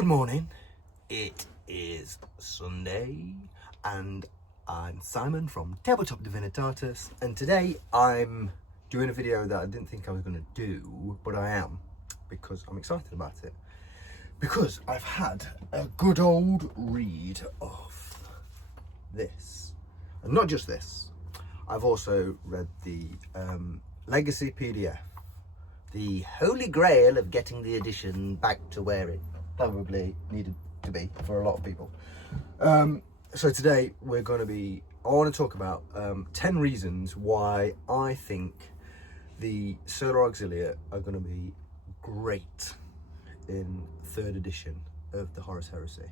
Good morning, it is Sunday and I'm Simon from Tabletop Divinitatus, and today I'm doing a video that I didn't think I was going to do, but I am, because I'm excited about it. Because I've had a good old read of this, and not just this, I've also read the Legacy PDF, the holy grail of getting the edition back to where it probably needed to be for a lot of people. So today I want to talk about 10 reasons why I think the Solar Auxilia are going to be great in 3rd edition of the Horus Heresy.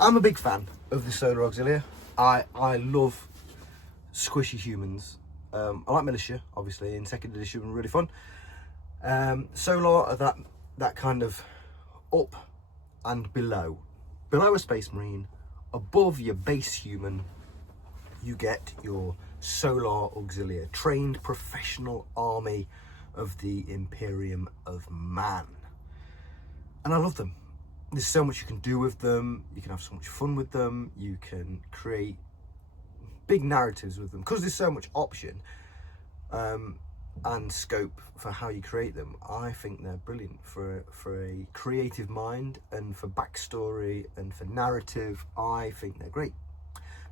I'm a big fan of the Solar Auxilia. I love squishy humans. I like militia, obviously, in 2nd edition, really fun. Solar are that kind of up and below a space marine. Above your base human, you get your Solar Auxilia, trained professional army of the Imperium of man. And I love them. There's so much you can do with them. You can have so much fun with them. You can create big narratives with them because there's so much option and scope for how you create them. I think they're brilliant for a creative mind, and for backstory and for narrative. I think they're great.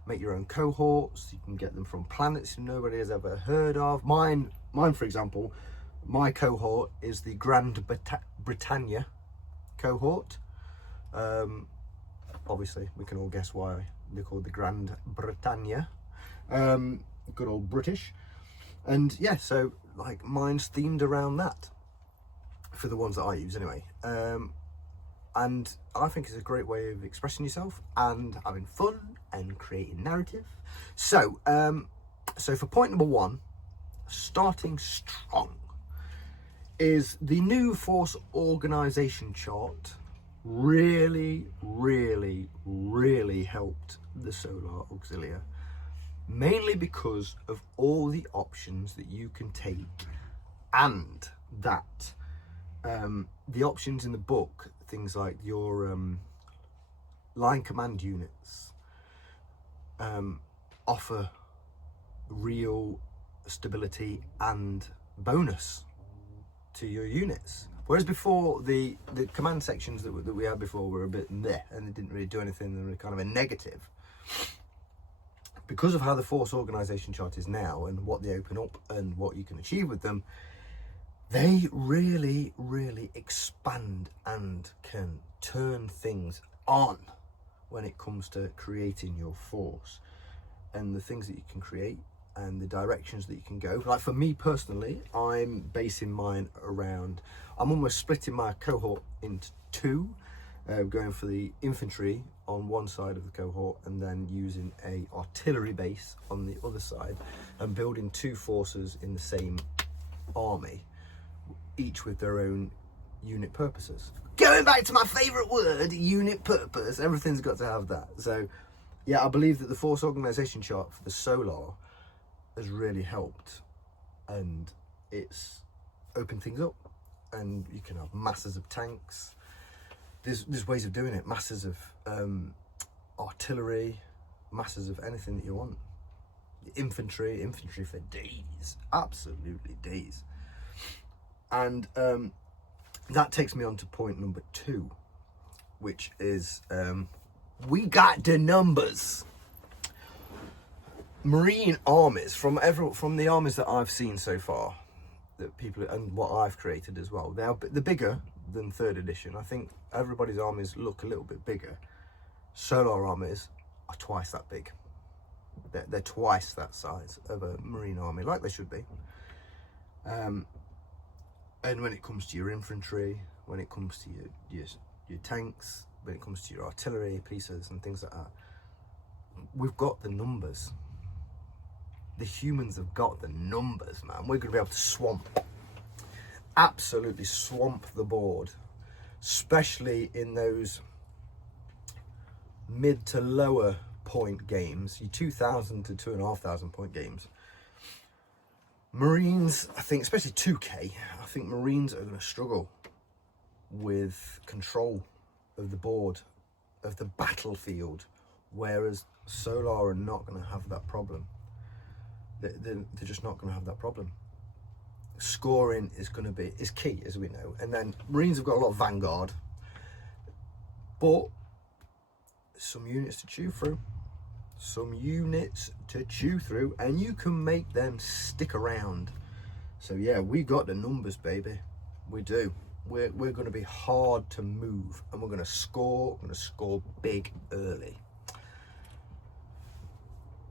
Make your own cohorts. You can get them from planets nobody has ever heard of. Mine, for example, my cohort is the Grand Britannia cohort. Obviously, we can all guess why they're called the Grand Britannia. Good old British. And yeah, so like mine's themed around that for the ones that I use anyway. And I think it's a great way of expressing yourself and having fun and creating narrative. So, so for point number 1, starting strong, is the new force organization chart really helped the Solar Auxilia. Mainly because of all the options that you can take, and that the options in the book, things like your line command units, offer real stability and bonus to your units. Whereas before, the command sections that we had before were a bit meh, and they didn't really do anything, they were kind of a negative. Because of how the force organization chart is now and what they open up and what you can achieve with them, they really expand and can turn things on when it comes to creating your force and the things that you can create and the directions that you can go. Like for me personally, I'm basing mine around, I'm almost splitting my cohort into 2, going for the infantry on one side of the cohort and then using a artillery base on the other side, and building 2 forces in the same army, each with their own unit purposes. Going back to my favorite word, unit purpose, everything's got to have that. So yeah, I believe that the force organization chart for the Solar has really helped, and it's opened things up, and you can have masses of tanks. There's ways of doing it, masses of artillery, masses of anything that you want. Infantry for days, absolutely days. And that takes me on to point number 2, which is we got the numbers. Marine armies, from the armies that I've seen so far, that people, and what I've created as well, they're bigger than 3rd edition. I think everybody's armies look a little bit bigger. Solar armies are twice that big. They're twice that size of a marine army, like they should be. And when it comes to your infantry, when it comes to your tanks, when it comes to your artillery pieces and things like that, we've got the numbers. The humans have got the numbers, man. We're going to be able to absolutely swamp the board, especially in those mid to lower point games, your 2,000 to 2,500 point games. Marines, I think, especially 2K, I think Marines are going to struggle with control of the board, of the battlefield, whereas Solar are not going to have that problem. They're just not going to have that problem. Scoring is key, as we know. And then Marines have got a lot of Vanguard, but some units to chew through. And you can make them stick around. So yeah, we got the numbers, baby. We do. We're going to be hard to move, and we're going to score big early.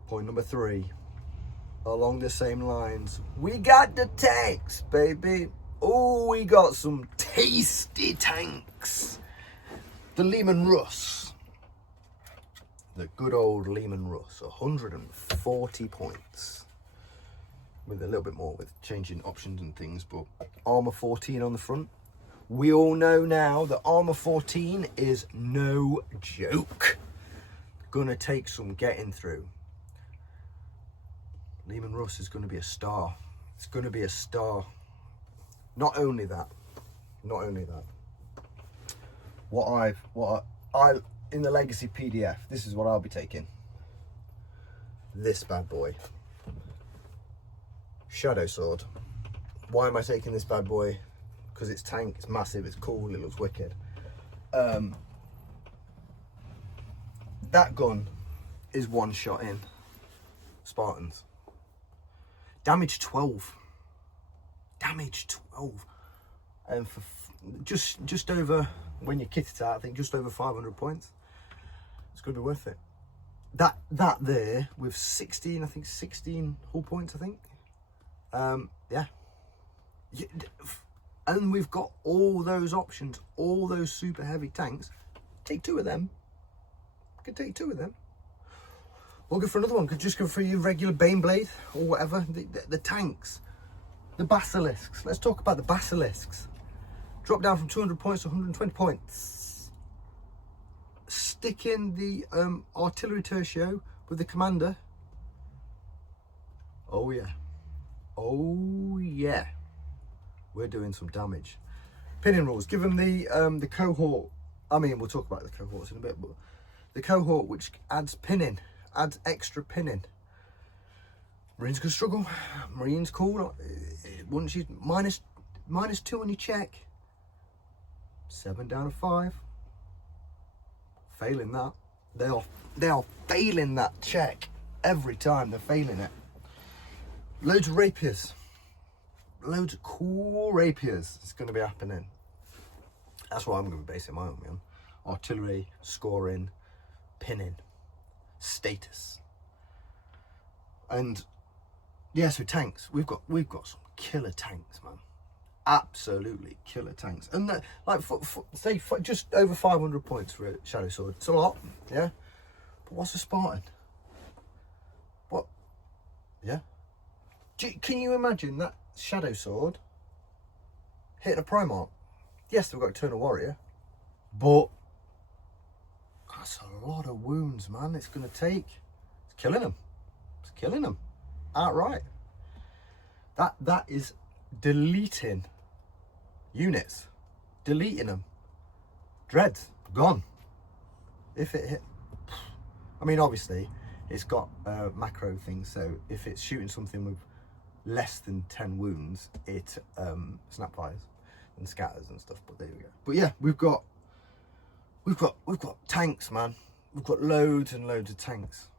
Point number 3, along the same lines, we got the tanks, baby. Oh, we got some tasty tanks. The Lehman Russ. The good old Lehman Russ, 140 points. With a little bit more with changing options and things, but armor 14 on the front. We all know now that armor 14 is no joke. Gonna take some getting through. Lehman Russ is gonna be a star. It's gonna be a star. Not only that. What I in the Legacy PDF, this is what I'll be taking. This bad boy. Shadow Sword. Why am I taking this bad boy? Because it's tank, it's massive, it's cool, it looks wicked. That gun is one shot in Spartans. Damage 12. And for just over, when you kit it out, I think just over 500 points. It's going to be worth it. That there with 16 hull points, I think. Yeah. And we've got all those options, all those super heavy tanks. Take 2 of them. Could take 2 of them. Or go for another one. Could just go for your regular Baneblade or whatever. The tanks. The Basilisks. Let's talk about the Basilisks. Drop down from 200 points to 120 points. Stick in the artillery tertio with the commander. Oh yeah. Oh yeah. We're doing some damage. Pinning rules. Give them the cohort. I mean, we'll talk about the cohorts in a bit, but the cohort which adds pinning, adds extra pinning. Marines can struggle. Marines cool. Once you minus 2 on your check. 7 down to 5. Failing that. They are failing that check every time. They're failing it. Loads of rapiers. Loads of cool rapiers. It's going to be happening. That's what I'm going to be basing my army on. Artillery, scoring, pinning, status. And yeah, so tanks. We've got some killer tanks, man. Absolutely killer tanks. And that, like, say just over 500 points for a Shadow Sword. It's a lot, yeah. But what's a Spartan? What? Yeah. Can you imagine that Shadow Sword hitting a Primarch? Yes, they've got Eternal Warrior, but that's a lot of wounds, man. It's going to take. It's killing them. It's killing them outright. That is deleting units, deleting them. Dreads gone. If it hit, I mean, obviously it's got macro things, so if it's shooting something with less than 10 wounds, it snap fires and scatters and stuff. But there we go. But yeah, we've got tanks, man. We've got loads and loads of tanks.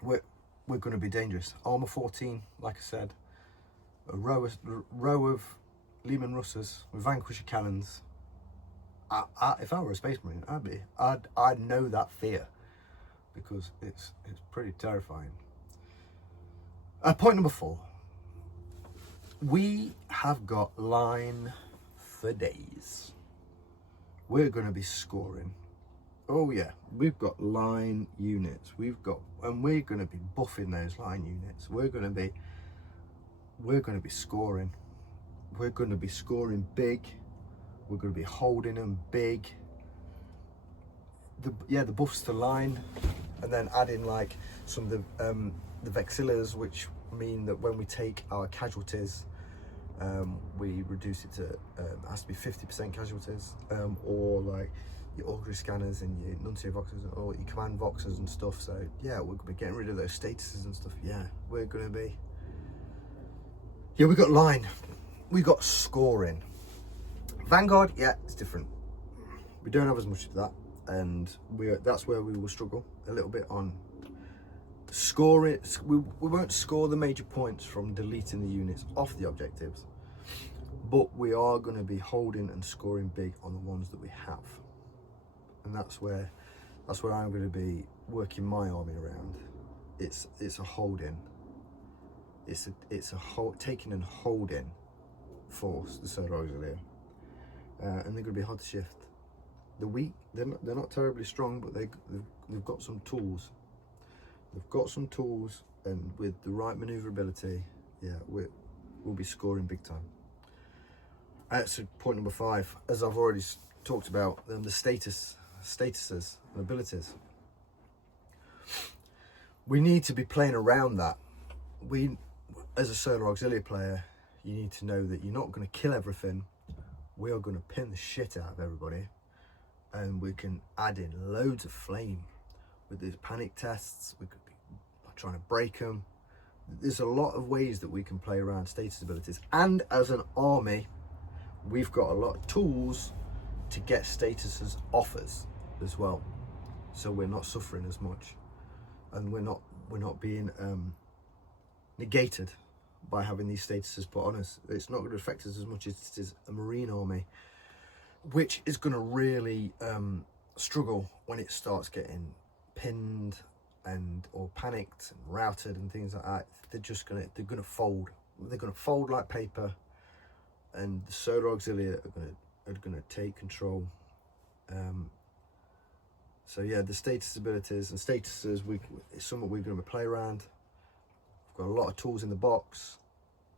We're going to be dangerous. Armor 14, like I said, a row of Lehman Russers with Vanquisher cannons. If I were a Space Marine, I'd know that fear, because it's pretty terrifying. Point number 4. We have got line for days. We're going to be scoring. Oh yeah, we've got line units. And we're going to be buffing those line units. We're going to be scoring. We're going to be scoring big. We're going to be holding them big. The buffs to line, and then adding like some of the Vexillas, which mean that when we take our casualties, we reduce it to has to be 50% casualties, or like your augury scanners and your nuncio voxers or your command voxers and stuff. So yeah, we're gonna be getting rid of those statuses and stuff. Yeah, we're gonna be. Yeah, we got line, we got scoring. Vanguard, yeah, it's different. We don't have as much of that, and that's where we will struggle a little bit on scoring. We won't score the major points from deleting the units off the objectives, but we are going to be holding and scoring big on the ones that we have, and that's where I'm going to be working my army around. It's a holding. It's a taking and holding force, the Solar Auxilia, and they're going to be hard to shift. The weak, they're not terribly strong, but they've got some tools. They've got some tools, and with the right maneuverability, yeah, we'll be scoring big time. That's point number 5. As I've already talked about, the statuses and abilities. We need to be playing around that. As a Solar Auxilia player, you need to know that you're not going to kill everything. We are going to pin the shit out of everybody, and we can add in loads of flame with these panic tests. We could be trying to break them. There's a lot of ways that we can play around status abilities, and as an army, we've got a lot of tools to get statuses off us as well, so we're not suffering as much, and we're not being negated by having these statuses put on us. It's not going to affect us as much as it is a marine army, which is going to really struggle when it starts getting pinned or panicked and routed and things like that. They're gonna fold. They're gonna fold like paper, and the Solar Auxilia are gonna take control. So yeah, the status abilities and statuses is something we're going to play around. We've got a lot of tools in the box,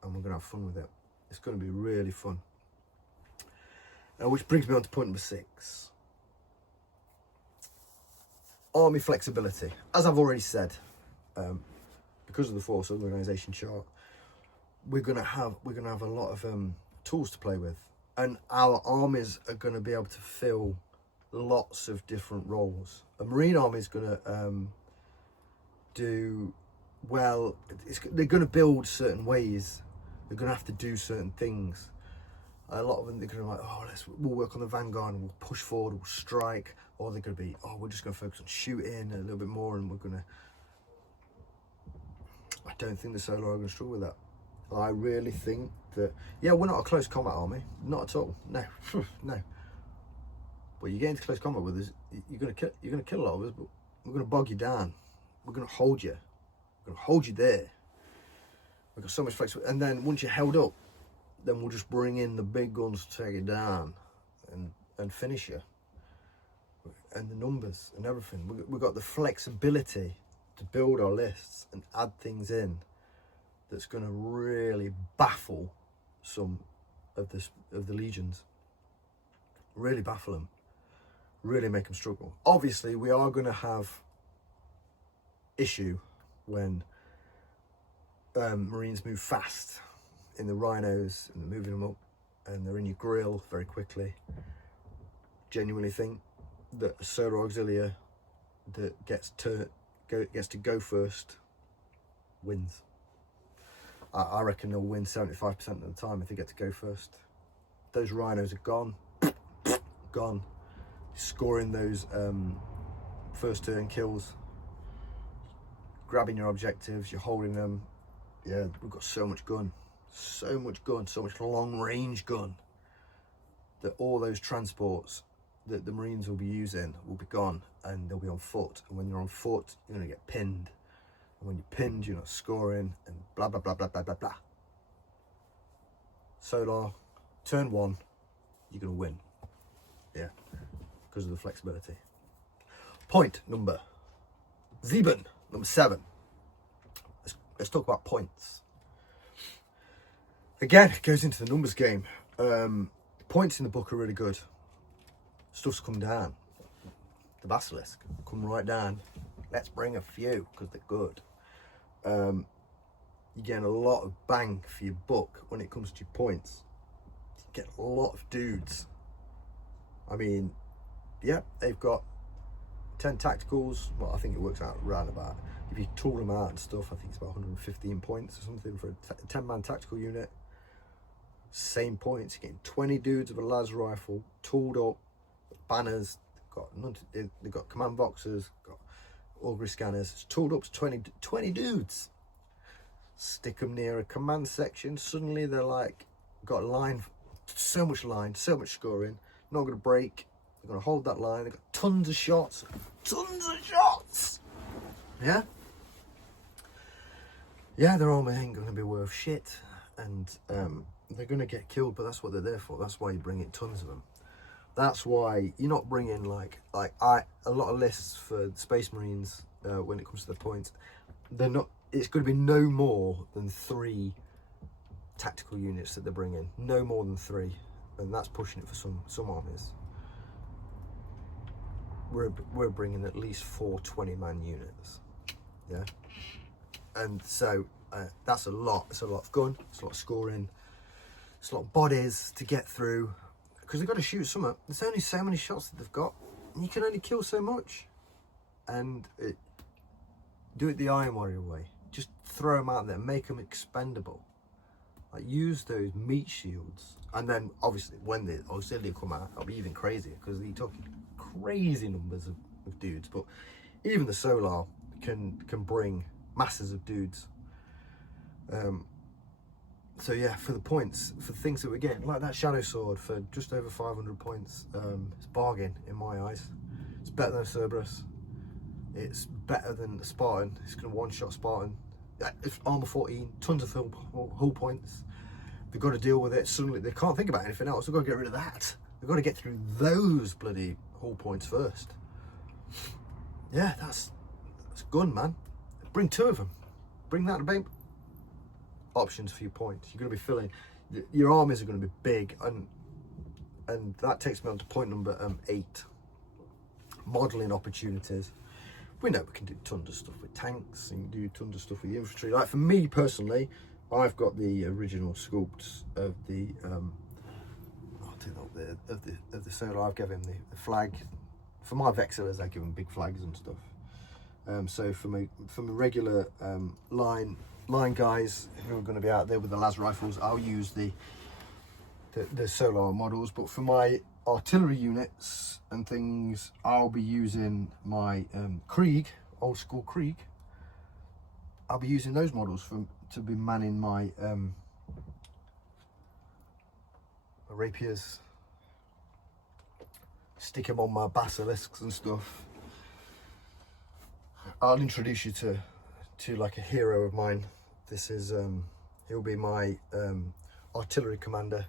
and we're going to have fun with it. It's going to be really fun. Which brings me on to point number 6. Army flexibility. As I've already said, because of the force organisation chart, we're going to have a lot of tools to play with, and our armies are going to be able to fill lots of different roles. A marine army is going to do well. They're going to build certain ways. They're going to have to do certain things. A lot of them, they're going to be like, we'll work on the vanguard and we'll push forward, we'll strike. Or they're going to be, we're just going to focus on shooting a little bit more, and I don't think the Solar are going to struggle with that. I really think that, yeah, we're not a close combat army, not at all. No, no. But you get into close combat with us, you're going to kill a lot of us, but we're going to bog you down. We're going to hold you. We're going to hold you there. We've got so much flexibility, and then once you're held up, then we'll just bring in the big guns to take it down and finish you. And the numbers and everything. We've got the flexibility to build our lists and add things in that's going to really baffle some of the legions. Really baffle them. Really make them struggle. Obviously, we are going to have issue when Marines move fast in the rhinos, and they're moving them up, and they're in your grill very quickly. Genuinely think that a Solar Auxilia that gets to go first wins. I reckon they'll win 75% of the time if they get to go first. Those rhinos are gone. Gone. Scoring those first turn kills, grabbing your objectives, you're holding them. Yeah, we've got so much much long range gun, that all those transports that the Marines will be using will be gone, and they'll be on foot. And when you're on foot, you're going to get pinned. And when you're pinned, you're not scoring, and blah, blah, blah, blah, blah, blah, blah. Solar, turn 1, you're going to win. Yeah, because of the flexibility. Point number 7. Let's talk about points. Again, it goes into the numbers game. Points in the book are really good. Stuff's come down. The basilisk come right down. Let's bring a few because they're good. You're getting a lot of bang for your buck when it comes to your points. You get a lot of dudes. I mean, yeah, they've got 10 tacticals. Well, I think it works out around about, if you tool them out and stuff, I think it's about 115 points or something for a 10-man tactical unit. Same points, you're getting 20 dudes with a las rifle, tooled up, banners, they've got command boxes, got augury scanners. It's tooled up to 20 dudes. Stick them near a command section, suddenly they're like, got a line, so much scoring, not going to break, they're going to hold that line, they've got tons of shots. Yeah, their armor ain't going to be worth shit, and they're going to get killed, but that's what they're there for. That's why you bring in tons of them. That's why you're not bringing a lot of lists for Space Marines when it comes to the points. They're not. It's going to be no more than 3 tactical units that they're bringing. No more than 3, and that's pushing it for some armies. We're bringing at least 4 20-man units. Yeah, and so that's a lot. It's a lot of gun. It's a lot of scoring. It's a lot of bodies to get through. Because they've got to shoot something. There's only so many shots that they've got, and you can only kill so much. And do it the Iron Warrior way. Just throw them out there, make them expendable. Like, use those meat shields, and then obviously when the Auxilia come out, it'll be even crazier because you're talking crazy numbers of dudes. But even the Solar can bring masses of dudes. So yeah, for the points, for the things that we're getting, like that Shadow Sword for just over 500 points, it's a bargain in my eyes. It's better than a Cerberus. It's better than a Spartan. It's going to one-shot Spartan. It's armor 14, tons of hull points. They've got to deal with it. Suddenly they can't think about anything else. They've got to get rid of that. They've got to get through those bloody hull points first. Yeah, that's gun, man. Bring 2 of them. Bring that to options for your points. You're going to be filling, your armies are going to be big, and that takes me on to point number 8. Modelling opportunities. We know we can do tons of stuff with tanks, and you can do tons of stuff with the infantry. Like for me personally, I've got the original sculpts of the of the Solar. I've given him the flag. For my Vexillers, I give them big flags and stuff. So for my regular line guys who are going to be out there with the las rifles, I'll use the Solar models. But for my artillery units and things, I'll be using my Krieg, old school Krieg. I'll be using those models to be manning my rapiers, stick them on my basilisks and stuff. I'll introduce you to like a hero of mine. This is he'll be my artillery commander.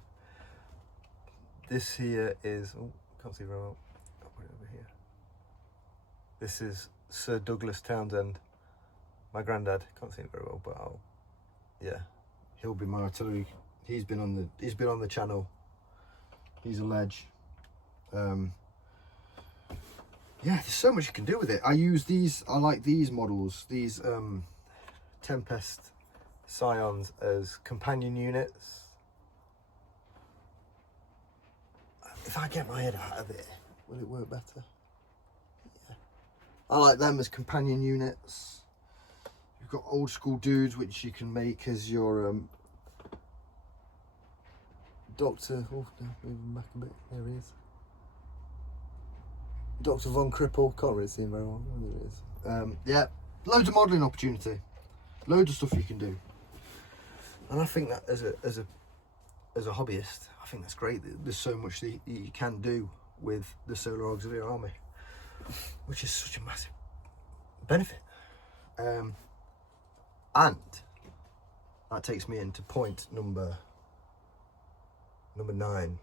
This here is, oh, can't see very well. I'll put it over here. This is Sir Douglas Townsend, my granddad. Can't see it very well, but yeah, he'll be my artillery. He's been on the channel. He's a ledge. Yeah, there's so much you can do with it. I use these. I like these models. These Tempest Scions as companion units. If I get my head out of it, will it work better? Yeah. I like them as companion units. You've got old school dudes which you can make as your Doctor. Oh, no, move him back a bit. There he is. Dr. Von Cripple. Can't really see him very well. There it is. Yeah, loads of modelling opportunity. Loads of stuff you can do. And I think that as a hobbyist, I think that's great. There's so much that you can do with the Solar Auxilia army, which is such a massive benefit. And that takes me into point number 9.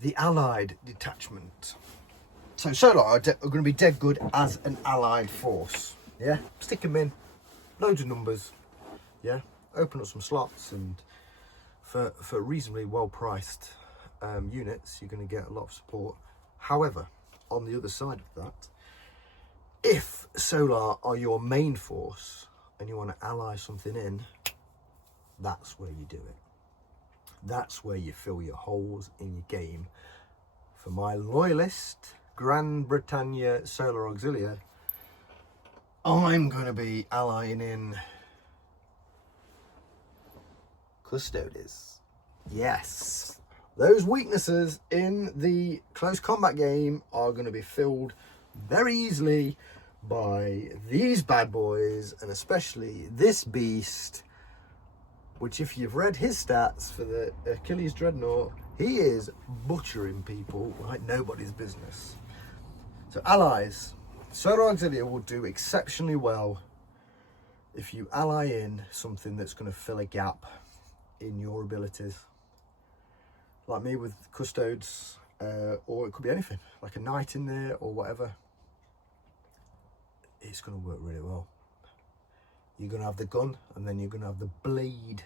The Allied Detachment. So Solar are going to be dead good as an allied force. Yeah, stick them in, loads of numbers. Yeah, open up some slots, and for reasonably well priced units, you're going to get a lot of support. However, on the other side of that, if Solar are your main force and you want to ally something in, that's where you do it. That's where you fill your holes in your game for my loyalist Grand Britannia Solar Auxilia, I'm going to be allying in Custodes. Yes, those weaknesses in the close combat game are going to be filled very easily by these bad boys, and especially this beast, which if you've read his stats for the Achilles Dreadnought, he is butchering people like nobody's business. So allies, Solar Auxilia will do exceptionally well if you ally in something that's going to fill a gap in your abilities. Like me with Custodes, or it could be anything, like a knight in there or whatever. It's going to work really well. You're going to have the gun, and then you're going to have the blade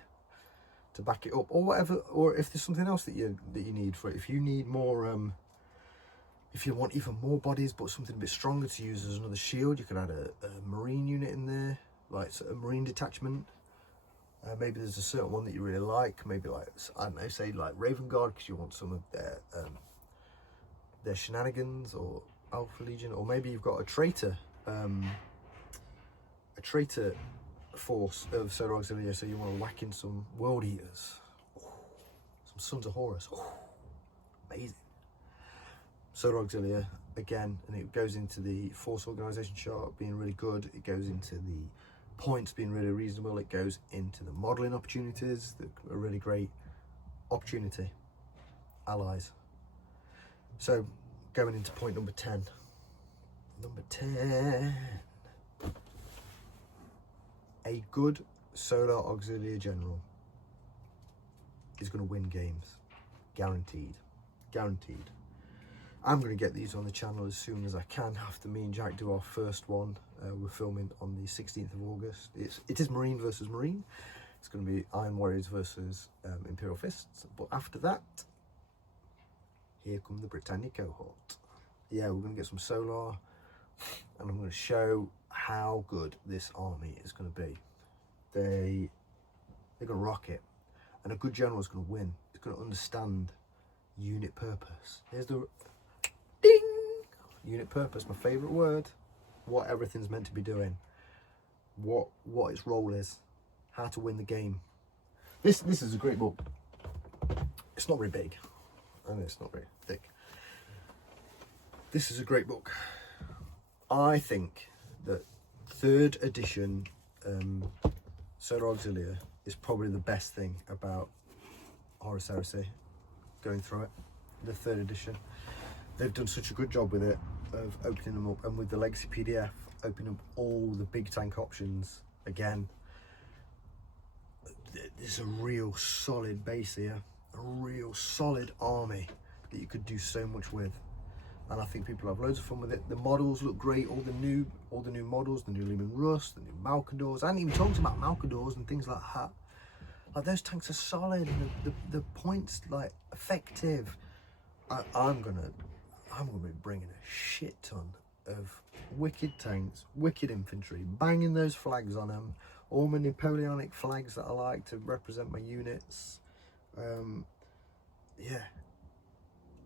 to back it up, or whatever. Or if there's something else that you need for it, if you need more, if you want even more bodies but something a bit stronger to use as another shield, you could add a marine unit in there, like a marine detachment. Maybe there's a certain one that you really like. Maybe like, I don't know, say like Raven Guard, because you want some of their shenanigans, or Alpha Legion, or maybe you've got a traitor force of Solar Auxilia, so you want to whack in some World Eaters, some Sons of Horus. Amazing. Solar Auxilia again, and it goes into the force organization chart being really good. It goes into the points being really reasonable. It goes into the modeling opportunities, a really great opportunity. Allies. So going into point number 10. Number 10. A good Solar Auxilia general is going to win games. Guaranteed. Guaranteed. I'm going to get these on the channel as soon as I can after me and Jack do our first one. We're filming on the 16th of August. It is Marine versus Marine. It's going to be Iron Warriors versus Imperial Fists. But after that, here come the Britannia cohort. Yeah, we're going to get some Solar, and I'm going to show how good this army is going to be. They're going to rock it, and a good general is going to win. He's going to understand unit purpose. Here's the ding. Unit purpose, my favourite word. What everything's meant to be doing. What its role is. How to win the game. This is a great book. It's not very big, and it's not very thick. This is a great book. I think that 3rd edition Solar Auxilia is probably the best thing about Horus Heresy. Going through it, the 3rd edition, they've done such a good job with it, of opening them up, and with the legacy PDF, opening up all the big tank options again. There's a real solid base here, a real solid army that you could do so much with. And I think people have loads of fun with it. The models look great, all the new models, the new Leman Russ, the new Malcadors. I hadn't even talked about Malcadors and things like that. Like, those tanks are solid, and the points, like, effective. I'm gonna be bringing a shit ton of wicked tanks, wicked infantry, banging those flags on them, all my Napoleonic flags that I like to represent my units. Yeah.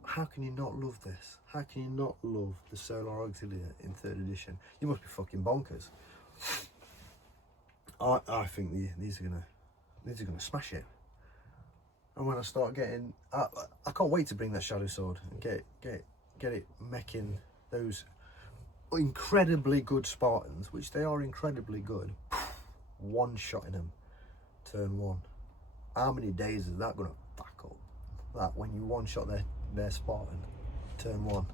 How can you not love this? How can you not love the Solar Auxilia in 3rd edition? You must be fucking bonkers. I think these are gonna smash it. And when I start getting, I can't wait to bring that Shadow Sword and get it meching those incredibly good Spartans, which they are incredibly good. One-shotting them, turn 1. How many days is that gonna fuck up? That when you one-shot their Spartan, turn 1,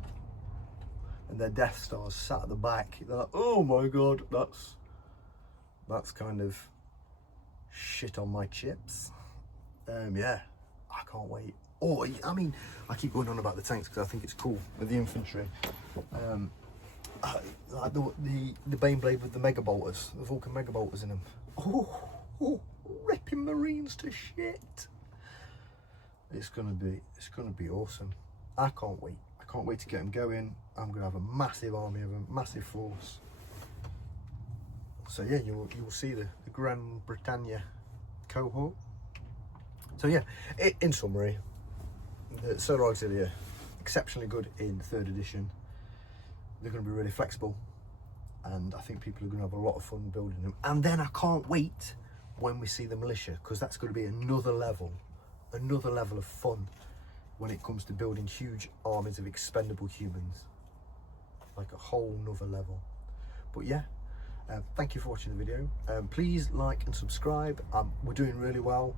and their Death Stars sat at the back. They're like, oh my god, that's kind of shit on my chips. Yeah, I can't wait. Oh, I mean, I keep going on about the tanks because I think it's cool with the infantry. Like the Baneblade with the Mega Bolters, the Vulcan Mega Bolters in them. Oh, ripping Marines to shit. It's gonna be awesome. I can't wait. I can't wait to get them going. I'm gonna have a massive army of them, massive force. So yeah, you will see the Grand Britannia cohort. So yeah, in summary, the Solar Auxilia, exceptionally good in 3rd edition. They're going to be really flexible, and I think people are going to have a lot of fun building them. And then I can't wait when we see the militia, because that's going to be another level of fun when it comes to building huge armies of expendable humans. Like a whole nother level. But yeah, thank you for watching the video. Please like and subscribe. We're doing really well.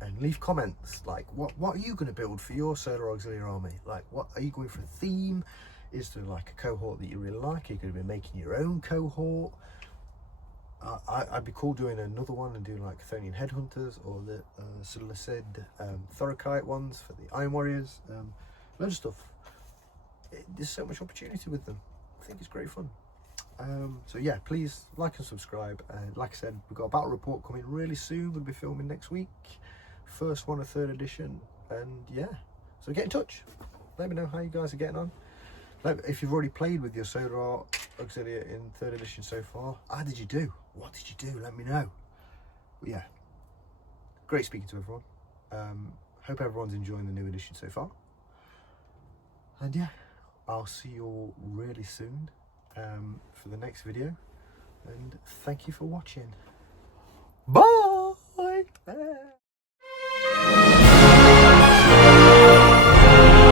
And leave comments like what are you going to build for your Solar Auxilia army? Like, what are you going for a theme? Is there like a cohort that you really like? Are you going to be making your own cohort? I'd be cool doing another one and doing like Chthonian Headhunters, or the Seleucid Thorokite ones for the Iron Warriors. Loads of stuff. There's so much opportunity with them. I think it's great fun. So yeah, please like and subscribe. And like I said, we've got a battle report coming really soon. We'll be filming next week. First one of 3rd edition. And yeah, so get in touch. Let me know how you guys are getting on. If you've already played with your Solar Auxilia in 3rd edition so far, how did you do? What did you do? Let me know. But yeah, great speaking to everyone. Hope everyone's enjoying the new edition so far. And yeah, I'll see you all really soon for the next video. And thank you for watching. Bye!